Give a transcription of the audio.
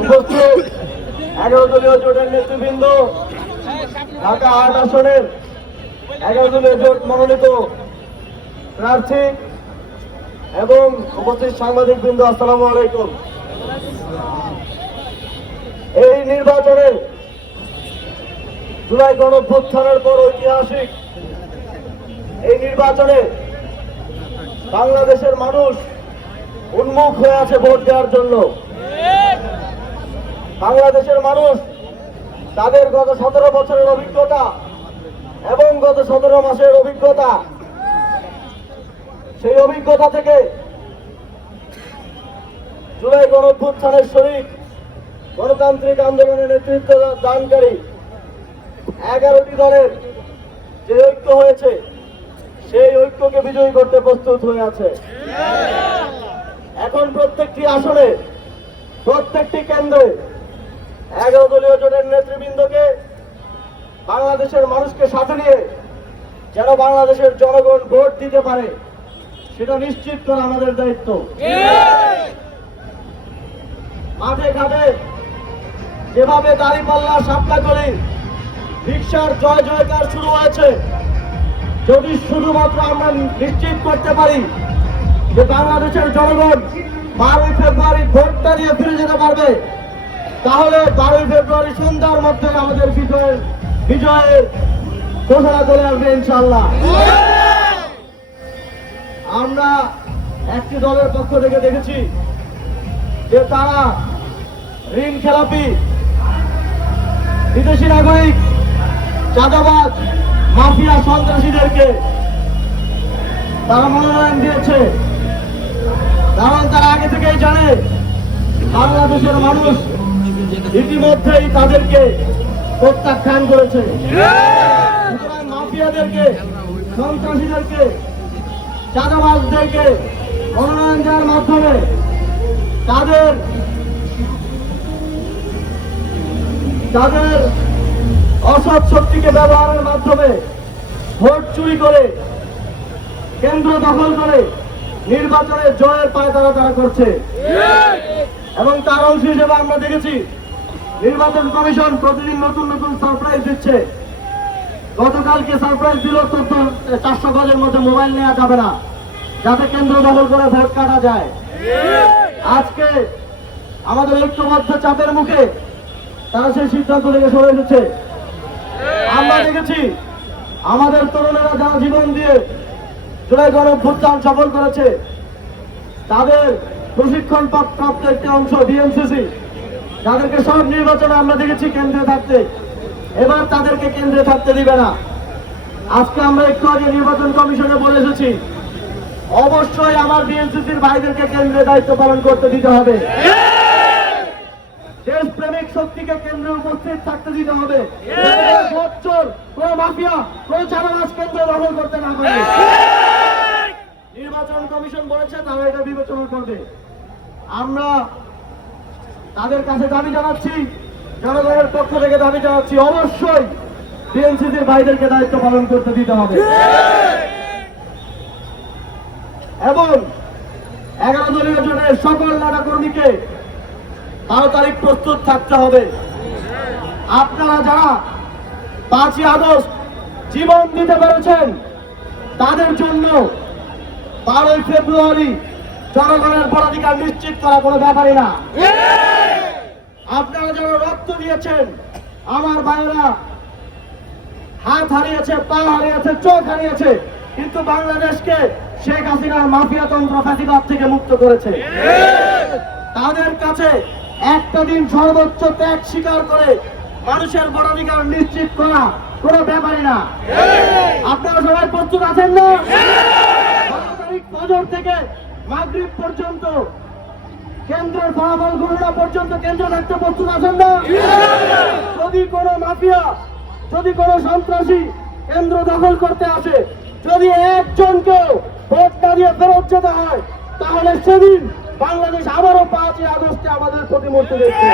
উপস্থিত 11 দলীয় জোটের নেতৃবৃন্দ, ঢাকা ৮ আসনের 11 দলীয় জোট মনোনীত প্রার্থী এবং উপস্থিত সাংবাদিক বৃন্দ, আসসালামু আলাইকুম। এই নির্বাচনে জুলাই গণঅভ্যুত্থানের পর ঐতিহাসিক এই নির্বাচনে বাংলাদেশের মানুষ উন্মুখ হয়ে আছে ভোট দেওয়ার জন্য। বাংলাদেশের মানুষ তাদের গত 17 বছরের অভিজ্ঞতা এবং গত 17 মাসের অভিজ্ঞতা, সেই অভিজ্ঞতা থেকে জুলাই গণঅভ্যুত্থানের শহীদ গণতান্ত্রিক আন্দোলনের নেতৃত্ব দানকারী 11টি দলের যে ঐক্য হয়েছে, সেই ঐক্যকে বিজয়ী করতে প্রস্তুত হয়ে আছে। এখন প্রত্যেকটি আসনে, প্রত্যেকটি কেন্দ্রে 11 দলীয় জোটের নেতৃবৃন্দকে, বাংলাদেশের মানুষকে সাথে নিয়ে যেন বাংলাদেশের জনগণ ভোট দিতে পারে, সেটা নিশ্চিত করা আমাদের দায়িত্ব। মাঠে ঘাটে যেভাবে দাঁড়িপাল্লা সাপলা করে রিকশার জয় জয়কার শুরু হয়েছে, যদি শুধুমাত্র আমরা নিশ্চিত করতে পারি যে বাংলাদেশের জনগণ 12 ফেব্রুয়ারি ভোটটা দিয়ে ফিরে যেতে পারবে, তাহলে 12 ফেব্রুয়ারি সন্ধ্যার মধ্যে আমাদের বিজয়ের ঘোষণা করে আসবে ইনশাআল্লাহ। আমরা একটি দলের পক্ষ থেকে দেখেছি যে তারা ঋণ খেলাপি, বিদেশি নাগরিক, চাঁদাবাজ, মাফিয়া, সন্ত্রাসীদেরকে তারা মনোনয়ন দিয়েছে। কারণ তারা আগে থেকেই জানে বাংলাদেশের মানুষ ইতিমধ্যেই তাদেরকে প্রত্যাখ্যান করেছে। মাফিয়াদেরকে, সন্ত্রাসীদেরকে, চাঁদাবাজদেরকে মনোনয়ন দেওয়ার মাধ্যমে তাদের অসৎ শক্তিকে ব্যবহারের মাধ্যমে ভোট চুরি করে, কেন্দ্র দখল করে নির্বাচনে জয়ের পায়তারা তারা করছে। এবং তার অংশ হিসেবে আমরা দেখেছি নির্বাচন কমিশন প্রতিদিন নতুন নতুন সারপ্রাইজ দিচ্ছে। গতকালকে সারপ্রাইজ দিল 400 গজের মধ্যে মোবাইল নেওয়া যাবে না, যাতে কেন্দ্র দখল করে ভোট কাটা যায়। আজকে আমাদের ঐক্যবদ্ধ চাপের মুখে তারা সেই সিদ্ধান্ত থেকে সরে এসেছে। আমরা দেখেছি আমাদের তরুণেরা যারা জীবন দিয়ে জুলাই গণঅভ্যুত্থান সফল করেছে, তাদের প্রশিক্ষণ প্রাপ্ত একটি অংশ বিএনসিসি, যাদেরকে সব নির্বাচনে আমরা দেখেছি কেন্দ্রে থাকতে, এবার তাদেরকে কেন্দ্রে থাকতে দিবে না। আজকে আমরা একটু আগে নির্বাচন কমিশনে বলে এসেছি, অবশ্যই আমার বিএনসিসির ভাইদেরকে কেন্দ্রে দায়িত্ব পালন করতে দিতে হবে। দেশপ্রেমিক শক্তিকে কেন্দ্রে উপস্থিত থাকতে দিতে হবে। কোন মাফিয়া, কোন চাঁদাবাজ কেন্দ্র দখল করতে না পারে। নির্বাচন কমিশন বলেছে তারা এটা বিবেচনা করবে। আমরা তাদের কাছে দাবি জানাচ্ছি, জনগণের পক্ষ থেকে দাবি জানাচ্ছি, অবশ্যই বিএনসিসির ভাইদেরকে দায়িত্ব পালন করতে দিতে হবে। এবং 11 দলীয় জোটের সকল নেতা কর্মীকে 12 তারিখ প্রস্তুত থাকতে হবে। আপনারা যারা 5ই আগস্ট জীবন দিতে পেরেছেন, তাদের জন্য 12 ফেব্রুয়ারি জনগণের ভোটাধিকার নিশ্চিত করা কোনো ব্যাপারই না। আপনারা যারা রক্ত দিয়েছেন, আমার ভাইয়েরা হাত হারিয়েছে, পা হারিয়েছে, চোখ হারিয়েছে, কিন্তু বাংলাদেশকে শেখ হাসিনার মাফিয়াতন্ত্র ফ্যাসিবাদ থেকে মুক্ত করেছে। তাদের কাছে একটা দিন সর্বোচ্চ ত্যাগ স্বীকার করে মানুষের ভোটাধিকার নিশ্চিত করা কোনো ব্যাপারই না। আপনারা সবাই প্রস্তুত আছেন না? 12 তারিখ ফজর থেকে মাগরিব পর্যন্ত, কেন্দ্রের ফলাফল ঘোষণা পর্যন্ত কেন্দ্র থাকতে প্রস্তুত আছেন না? যদি কোনো মাফিয়া, যদি কোনো সন্ত্রাসী কেন্দ্র দখল করতে আসে, যদি একজনকেও ভোট না দিয়ে ফেরত যেতে হয়, তাহলে সেদিন বাংলাদেশ আবারও 5ই আগস্টে আমাদের প্রতিমূর্তি দেখবে।